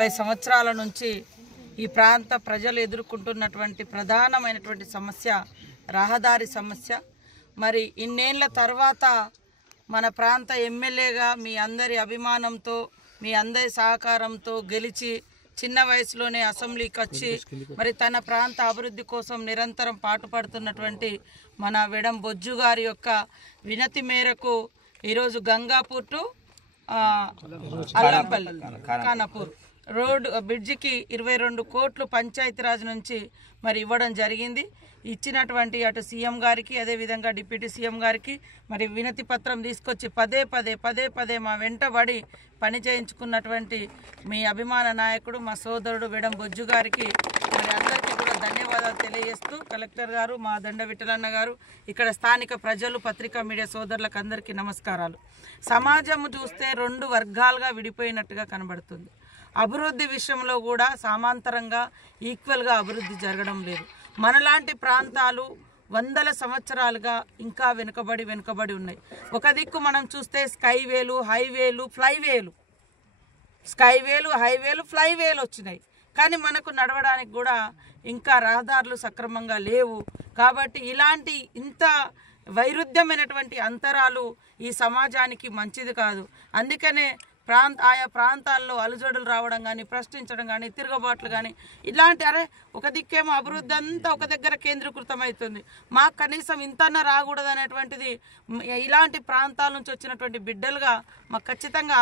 70 సంవత్సరాల నుంచి ఈ ప్రాంత ప్రజలు ఎదుర్కొంటున్నటువంటి ప్రధానమైనటువంటి సమస్య రహదారి సమస్య. మరి ఇన్నేళ్ల తర్వాత మన ప్రాంత ఎమ్మెల్యేగా మీ అందరి అభిమానంతో మీ అందరి సహకారంతో గెలిచి చిన్న వయసులోనే అసెంబ్లీకి వచ్చి మరి తన ప్రాంత అభివృద్ధి కోసం నిరంతరం పాటుపడుతున్నటువంటి మన వెడం బొజ్జు గారి యొక్క వినతి మేరకు ఈరోజు గంగాపూర్ టు అల్లంపల్లి ఖానాపూర్ రోడ్ బ్రిడ్జికి 22 కోట్లు పంచాయతీరాజ్ నుంచి మరి ఇవ్వడం జరిగింది. ఇచ్చినటువంటి అటు సీఎం గారికి అదేవిధంగా డిప్యూటీ సీఎం గారికి మరి వినతి పత్రం తీసుకొచ్చి పదే పదే మా వెంటబడి పని చేయించుకున్నటువంటి మీ అభిమాన నాయకుడు మా సోదరుడు వెడం బొజ్జు గారికి మరి అందరికీ కూడా ధన్యవాదాలు తెలియజేస్తూ కలెక్టర్ గారు, మా దండ విఠలన్న గారు, ఇక్కడ స్థానిక ప్రజలు, పత్రికా మీడియా సోదరులకు అందరికీ నమస్కారాలు. సమాజం చూస్తే 2 వర్గాలుగా విడిపోయినట్టుగా కనబడుతుంది. అభివృద్ధి విషయంలో కూడా సమాంతరంగా ఈక్వల్గా అభివృద్ధి జరగడం లేదు. మనలాంటి ప్రాంతాలు వందల సంవత్సరాలుగా ఇంకా వెనుకబడి ఉన్నాయి. ఒక దిక్కు మనం చూస్తే స్కైవేలు, హైవేలు, ఫ్లైవేలు వచ్చినాయి. కానీ మనకు నడవడానికి కూడా ఇంకా రహదారులు సక్రమంగా లేవు. కాబట్టి ఇలాంటి ఇంత వైరుధ్యమైనటువంటి అంతరాలు ఈ సమాజానికి మంచిది కాదు. అందుకనే ఆయా ప్రాంతాల్లో అలజడులు రావడం కానీ, ప్రశ్నించడం కానీ, తిరగబాట్లు కానీ ఇలాంటి ఒక దిక్కేమో అభివృద్ధి అంతా ఒక దగ్గర కేంద్రీకృతం అవుతుంది. మాకు కనీసం ఇంతన్నా రాకూడదు అనేటువంటిది ఇలాంటి ప్రాంతాల నుంచి వచ్చినటువంటి బిడ్డలుగా మాకు ఖచ్చితంగా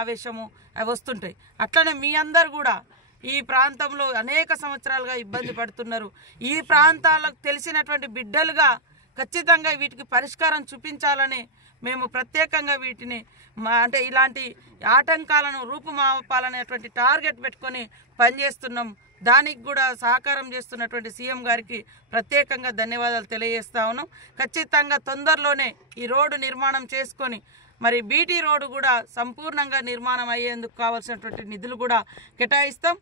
ఆవేశము అవి వస్తుంటాయి. అట్లనే మీ అందరు కూడా ఈ ప్రాంతంలో అనేక సంవత్సరాలుగా ఇబ్బంది పడుతున్నారు. ఈ ప్రాంతాలకు తెలిసినటువంటి బిడ్డలుగా ఖచ్చితంగా వీటికి పరిష్కారం చూపించాలని మేము ప్రత్యేకంగా వీటిని అంటే ఇలాంటి ఆటంకాలను రూపుమాపాలనేటువంటి టార్గెట్ పెట్టుకొని పనిచేస్తున్నాం. దానికి కూడా సహకారం చేస్తున్నటువంటి సీఎం గారికి ప్రత్యేకంగా ధన్యవాదాలు తెలియజేస్తా ఉన్నాం. ఖచ్చితంగా తొందరలోనే ఈ రోడ్డు నిర్మాణం చేసుకొని మరి బీటీ రోడ్డు కూడా సంపూర్ణంగా నిర్మాణం అయ్యేందుకు కావాల్సినటువంటి నిధులు కూడా కేటాయిస్తాం.